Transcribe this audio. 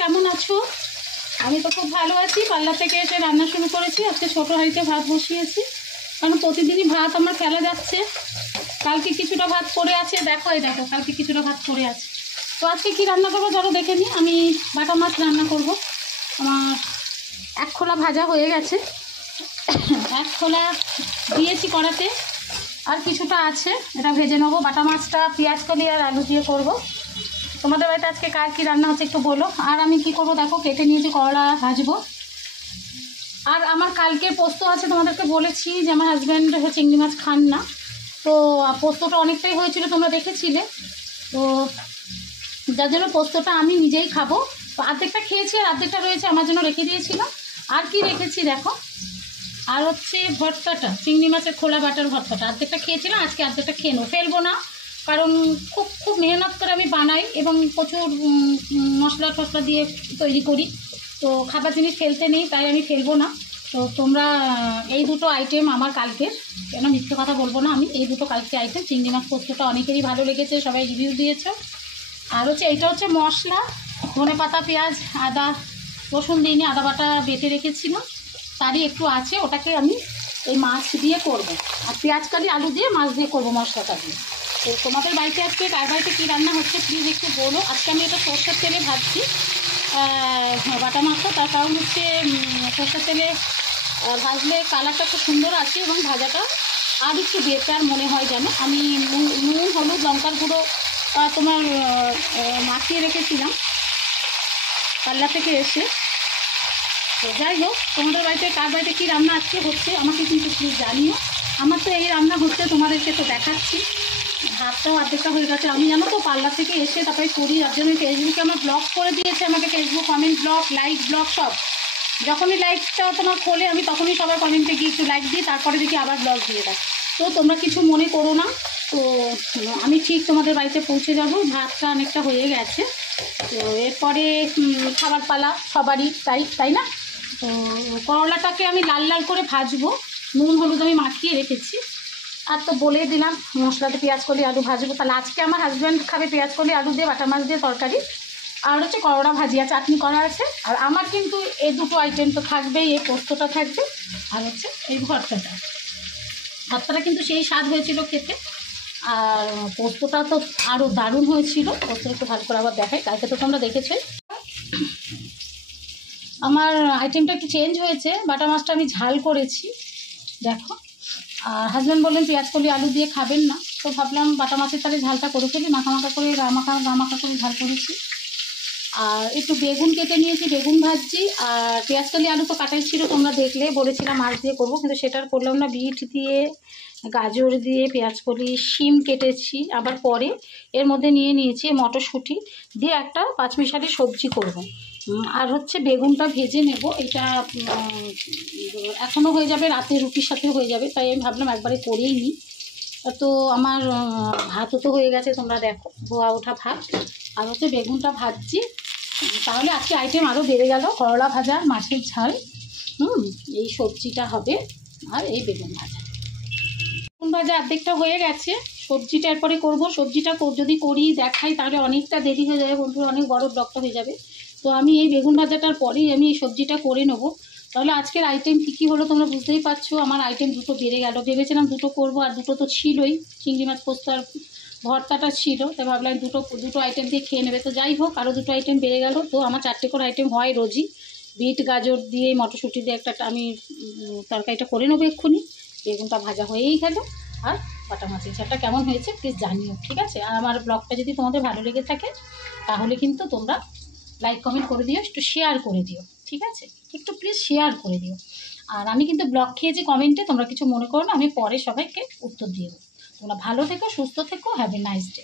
কেমন আছো? আমি তো খুব ভালো আছি। পার্লার থেকে এসে রান্না শুরু করেছি। আজকে ছোটো হাঁড়িতে ভাত বসিয়েছি, কারণ প্রতিদিনই ভাত আমার ফেলা যাচ্ছে। কালকে কিছুটা ভাত পড়ে আছে, দেখো এই দেখো, কালকে কিছুটা ভাত পড়ে আছে। তো আজকে কি রান্না করবো চলো দেখে নিই। আমি বাটা মাছ রান্না করব। আমার এক খোলা ভাজা হয়ে গেছে, এক খোলা দিয়েছি কড়াতে, আর কিছুটা আছে, এটা ভেজে নেবো। বাটা মাছটা পেঁয়াজ কলি আর আলু দিয়ে করব। তোমাদের বাড়িতে আজকে কার কী রান্না হচ্ছে একটু বলো। আর আমি কি করবো দেখো, কেটে নিয়েছি, করলা ভাজবো। আর আমার কালকে পোস্ত আছে, তোমাদেরকে বলেছি যে আমার হাজব্যান্ড চিংড়ি মাছ খান না, তো পোস্তটা অনেকটাই হয়েছিল, তোমরা দেখেছিলে। তো যার জন্য পোস্তটা আমি নিজেই খাবো। তো অর্ধেকটা খেয়েছি আর অর্ধেকটা রয়েছে, আমার জন্য রেখে দিয়েছিলাম। আর কি রেখেছি দেখো, আর হচ্ছে ভর্তাটা, চিংড়ি মাছের খোলা বাটার ভর্তাটা অর্ধেকটা খেয়েছিলাম, আজকে অর্ধেকটা খেয়ে নেবো, ফেলবো না। কারণ খুব খুব মেহনত করে আমি বানাই এবং প্রচুর মশলা টশলা দিয়ে তৈরি করি, তো খাবার জিনিস ফেলতে নেই, তাই আমি ফেলবো না। তো তোমরা এই দুটো আইটেম আমার কালকের, কেন মিথ্যে কথা বলবো না, আমি এই দুটো কালকে আইটেম, চিংড়ি মাছ পোস্তটা অনেকেরই ভালো লেগেছে, সবাই রিভিউ দিয়েছে। আর হচ্ছে এইটা হচ্ছে মশলা, ধনে পাতা, পেঁয়াজ, আদা, রসুন দিইনি, আদা বাটা বেটে রেখেছিলাম, তারই একটু আছে, ওটাকে আমি এই মাছ দিয়ে করব। আর পেঁয়াজ কালি আলু দিয়ে মাছ দিয়ে করবো মশলাটা দিয়ে। তো তোমাদের বাড়িতে আজকে কার বাড়িতে কী রান্না হচ্ছে প্লিজ একটু বলো। আজকে আমি এটা সরষের তেলে ভাজছি বাটা মাছটা, তার কারণ হচ্ছে সরষের তেলে ভাজলে কালারটা খুব সুন্দর আসে এবং ভাজাটা আর একটু বেটার মনে হয়। যেন আমি নুন, হলুদ, লঙ্কার গুঁড়ো তোমার মাখিয়ে রেখেছিলাম পার্লার থেকে এসে। তো যাই হোক, তোমাদের বাড়িতে কার বাড়িতে কী রান্না আজকে হচ্ছে আমাকে কিন্তু প্লিজ জানিও। আমার তো এই রান্না হচ্ছে, তোমাদেরকে তো দেখাচ্ছি। ভাতটাও অর্ধেকটা হয়ে গেছে। আমি জানো তো পার্লার থেকে এসে তারপরে করি, যার জন্য ফেসবুকে আমার ব্লগ করে দিয়েছে, আমাকে Facebook comment blog, like blog সব। যখনই লাইকটা তোমার খোলে আমি তখনই সবার কমেন্টে গিয়ে একটু লাইক দিই, তারপরে দেখি আবার ব্লগ দিয়ে দেয়। তো তোমরা কিছু মনে করো না, তো আমি ঠিক তোমাদের বাড়িতে পৌঁছে যাব। ভাতটা অনেকটা হয়ে গেছে, তো এরপরে খাবার পালা সবারই, তাই না? তো করলাটাকে আমি লাল লাল করে ভাজবো, নুন হলুদ আমি মাখিয়ে রেখেছি। আর তো বলে দিলাম মশলাতে পেঁয়াজ কলি আলু ভাজবো। তাহলে আজকে আমার হাজব্যান্ড খাবে পেঁয়াজ কলি আলু দিয়ে বাটা মাছ দিয়ে তরকারি, আর হচ্ছে করলা ভাজিয়া চাটনি করা আছে। আর আমার কিন্তু এই দুটো আইটেম তো থাকবেই, এই পোস্তটা থাকবে আর হচ্ছে এই ভর্তাটা কিন্তু সেই স্বাদ হয়েছিল খেতে। আর পোস্তটা তো আরও দারুণ হয়েছিল। পোস্ত একটু ভালো করে আবার দেখাই, কালকে তো তোমরা দেখেছো। আমার আইটেমটা একটু চেঞ্জ হয়েছে, বাটা মাছটা আমি ঝাল করেছি দেখো। আর হাজব্যান্ড বললেন পেঁয়াজ কলি আলু দিয়ে খাবেন না, তো ভাবলাম বাটা মাছের তাহলে ঝালটা করে ফেলি, মাখা করে গামাখা করে ঝাল করেছি। আর একটু বেগুন কেটে নিয়েছি, বেগুন ভাজছি। আর পেঁয়াজ কলি আলু তো কাটাই ছিল, তোমরা দেখলে, বলেছিলাম মাছ দিয়ে করবো, কিন্তু সেটা আর করলাম না। বিট দিয়ে, গাজর দিয়ে, পেঁয়াজ কলি, শিম কেটেছি আবার পরে, এর মধ্যে নিয়ে নিয়েছি মটরশুঁটি দিয়ে একটা পাঁচমিশালি সবজি করব। আর হচ্ছে বেগুনটা ভেজে নেব, এটা এখনও হয়ে যাবে, রাতে রুটির সাথে হয়ে যাবে, তাই আমি ভাবলাম একবারে করেই নিই। তো আমার ভাতও তো হয়ে গেছে, তোমরা দেখো ধোয়া ওঠা ভাত। আর হচ্ছে বেগুনটা ভাজছি, তাহলে আজকে আইটেম আরও বেড়ে গেল। করলা ভাজা, মাছের ঝাল, এই সবজিটা হবে, আর এই বেগুন ভাজা। বেগুন ভাজা অর্ধেকটা হয়ে গেছে, সবজিটা এরপরে করবো। সবজিটা যদি করি দেখাই তাহলে অনেকটা দেরি হয়ে যাবে বন্ধুরা, অনেক বড় ব্লগটা হয়ে যাবে। তো আমি এই বেগুন ভাজাটার পরেই আমি এই সবজিটা করে নেবো। তাহলে আজকের আইটেম কী হলো তোমরা বুঝতেই পারছো। আমার আইটেম দুটো বেড়ে গেল, ভেবেছিলাম দুটো করবো, আর দুটো তো ছিলই, চিংড়ি মাছ পোস্ত আর ভর্তাটা ছিল, তাই ভাবলাম দুটো আইটেম দিয়ে খেয়ে নেবে। তো যাই হোক, আরও দুটো আইটেম বেড়ে গেল। তো আমার 4টে করে আইটেম হয় রোজই, বিট গাজর দিয়ে মটরশুঁটি দিয়ে একটা আমি তরকারিটা করে নেবো এক্ষুনি। বেগুনটা ভাজা হয়েই গেল। আর বাটা মাছের ঝালটা কেমন হয়েছে প্লিজ জানিও, ঠিক আছে? আর আমার ব্লগটা যদি তোমাদের ভালো লেগে থাকে তাহলে কিন্তু তোমরা লাইক কমেন্ট করে দিও, একটু শেয়ার করে দিও, ঠিক আছে? একটু প্লিজ শেয়ার করে দিও। আর আমি কিন্তু ব্লগ খেয়েছি কমেন্টে, তোমরা কিছু মনে করো না, আমি পরে সবাইকে উত্তর দিয়ে দেবো। তোমরা ভালো থেকো, সুস্থ থেকো, হ্যাভ এ নাইস ডে।